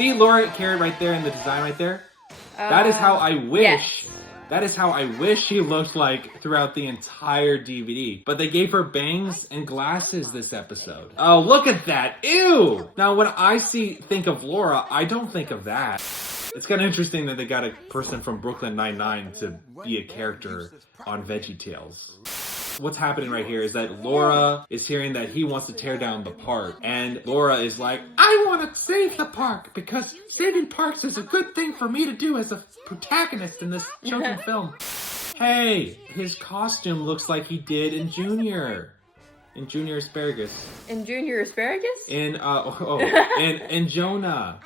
See Laura Carrot right there in the design right there? That is how I wish. Yes. That is how I wish she looked like throughout the entire DVD. But they gave her bangs and glasses this episode. Oh, look at that. Ew! Now, when I think of Laura, I don't think of that. It's kind of interesting that they got a person from Brooklyn Nine-Nine to be a character on VeggieTales. What's happening right here is that Laura is hearing that he wants to tear down the park. And Laura is like, I want to save the park because saving parks is a good thing for me to do as a protagonist in this children's film. Hey, his costume looks like he did in Junior. In Junior Asparagus. In Junior Asparagus? In Jonah.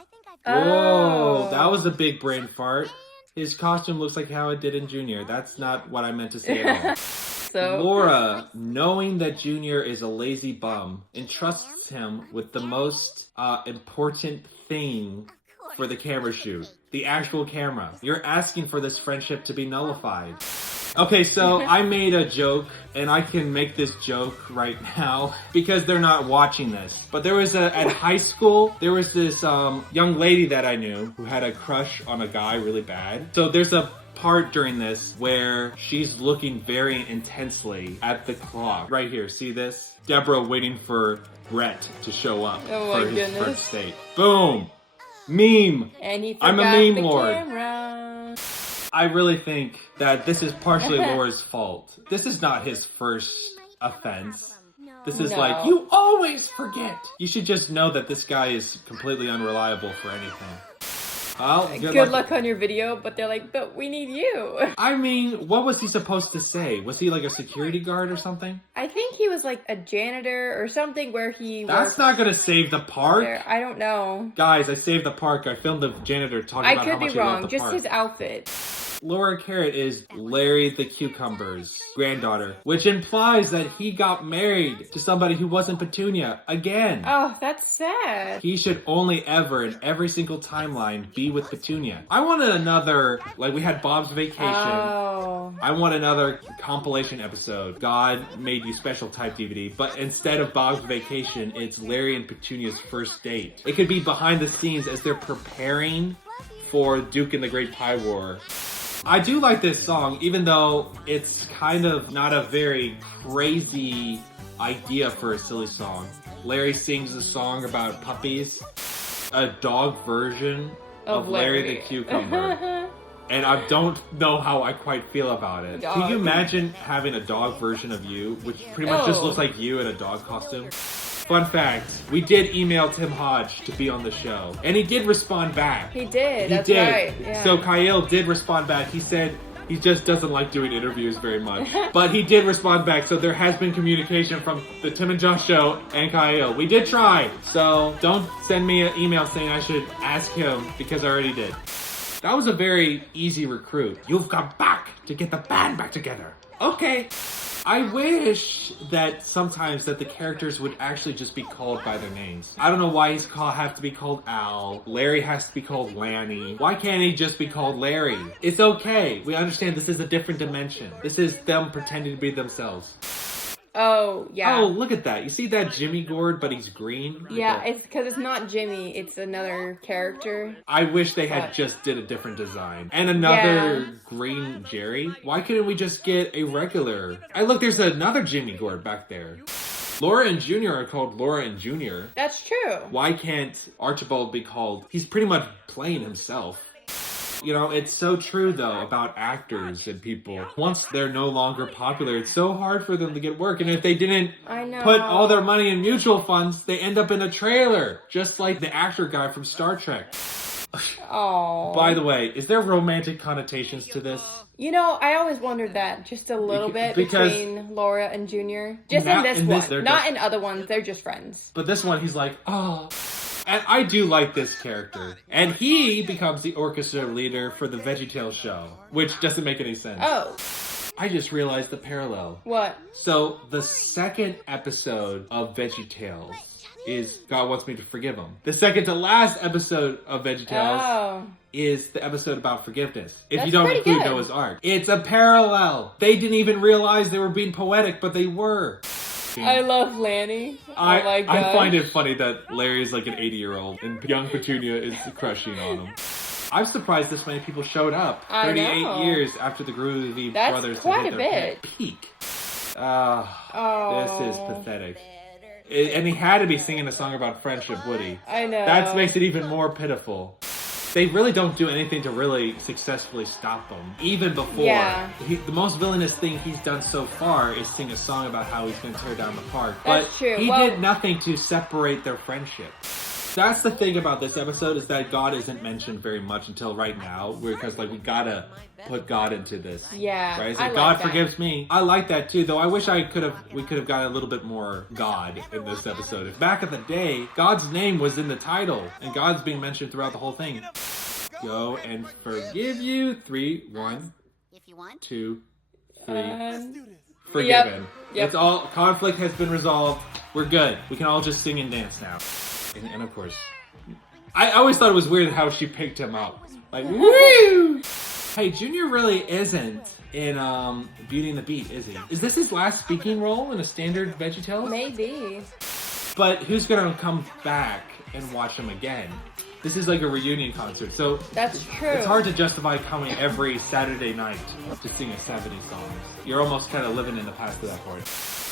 Whoa, that was a big brain fart. His costume looks like how it did in Junior. That's not what I meant to say at all. So Laura, knowing that Junior is a lazy bum, entrusts him with the most important thing for the camera shoot. The actual camera. You're asking for this friendship to be nullified. Okay, so I made a joke, and I can make this joke right now because they're not watching this. But there was at high school, there was this young lady that I knew who had a crush on a guy really bad. So there's a part during this where she's looking very intensely at the clock. Right here, see this? Deborah waiting for Brett to show up for his first date. Boom! Meme! And I'm a meme the lord. camera. I really think that this is partially Laura's fault. This is not his first offense. This is like, you always forget. You should just know that this guy is completely unreliable for anything. Well, good luck on your video, but they're like, but we need you. I mean, what was he supposed to say? Was he like a security guard or something? I think he was like a janitor or something where he That's not gonna save the park. There. I don't know. Guys, I saved the park. I filmed the janitor talking about how much he loved the park. I could be wrong. Just his outfit. Laura Carrot is Larry the Cucumber's granddaughter, which implies that he got married to somebody who wasn't Petunia again. Oh, that's sad. He should only ever, in every single timeline, be with Petunia. I wanted another, like we had Bob's Vacation. Oh. I want another compilation episode. God made you special type DVD, but instead of Bob's Vacation, it's Larry and Petunia's first date. It could be behind the scenes as they're preparing for Duke and the Great Pie War. I do like this song, even though it's kind of not a very crazy idea for a silly song. Larry sings a song about puppies, a dog version of Larry the Cucumber. And I don't know how I quite feel about it. Can you imagine having a dog version of you, which pretty much just looks like you in a dog costume? Fun fact, we did email Tim Hodge to be on the show. And he did respond back. He did, He that's did. right. Yeah. So Kyle did respond back. He said he just doesn't like doing interviews very much. But he did respond back, so there has been communication from the Tim and Josh show and Kyle. We did try. So don't send me an email saying I should ask him because I already did. That was a very easy recruit. You've got back to get the band back together. Okay. I wish that sometimes that the characters would actually just be called by their names. I don't know why he's have to be called Al. Larry has to be called Lanny. Why can't he just be called Larry? It's okay. We understand this is a different dimension. This is them pretending to be themselves. Oh, yeah. Oh, look at that. You see that Jimmy gourd, but he's green? Yeah, it's because it's not Jimmy. It's another character. I wish they had just did a different design. And another green Jerry. Why couldn't we just get a regular? Look, there's another Jimmy gourd back there. Laura and Junior are called Laura and Junior. That's true. Why can't Archibald be called... He's pretty much playing himself. You know, it's so true, though, about actors and people. Once they're no longer popular, it's so hard for them to get work. And if they didn't put all their money in mutual funds, they end up in a trailer. Just like the actor guy from Star Trek. Oh. By the way, is there romantic connotations to this? You know, I always wondered that just a little bit between Laura and Junior. Just in this one. Not in other ones. They're just friends. But this one, he's like, oh... And I do like this character. And he becomes the orchestra leader for the VeggieTales show, which doesn't make any sense. Oh. I just realized the parallel. What? So, the second episode of VeggieTales is God Wants Me to Forgive Him. The second to last episode of VeggieTales is the episode about forgiveness. If you don't include Noah's Ark. It's a parallel. They didn't even realize they were being poetic, but they were. scene. I love Lanny. Oh my gosh. I find it funny that Larry's like an 80-year-old and young Petunia is crushing on him. I'm surprised this many people showed up 38 years after the Groovy Brothers hit their peak. This is pathetic. And he had to be singing a song about friendship, would he? I know. That makes it even more pitiful. They really don't do anything to really successfully stop him. Even before. Yeah. The most villainous thing he's done so far is sing a song about how he's going to tear down the park. That's true. He did nothing to separate their friendship. That's the thing about this episode, is that God isn't mentioned very much until right now, because like we gotta put God into this. Yeah, right? It's like, God forgives me. I like that too, though. I wish we could have gotten a little bit more God in this episode. If back in the day, God's name was in the title, and God's being mentioned throughout the whole thing. Go and forgive you. 3, 1, 2, 3. Forgiven. Yep. It's all, conflict has been resolved. We're good. We can all just sing and dance now. And of course, I always thought it was weird how she picked him up. Like, woo! Hey, Junior really isn't in Beauty and the Beat, is he? Is this his last speaking role in a standard VeggieTales? Maybe. But who's gonna come back and watch him again? This is like a reunion concert, so that's true. It's hard to justify coming every Saturday night to sing a 70s songs. You're almost kind of living in the past at that point.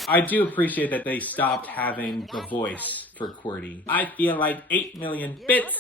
I do appreciate that they stopped having the voice for QWERTY. I feel like 8 million bits.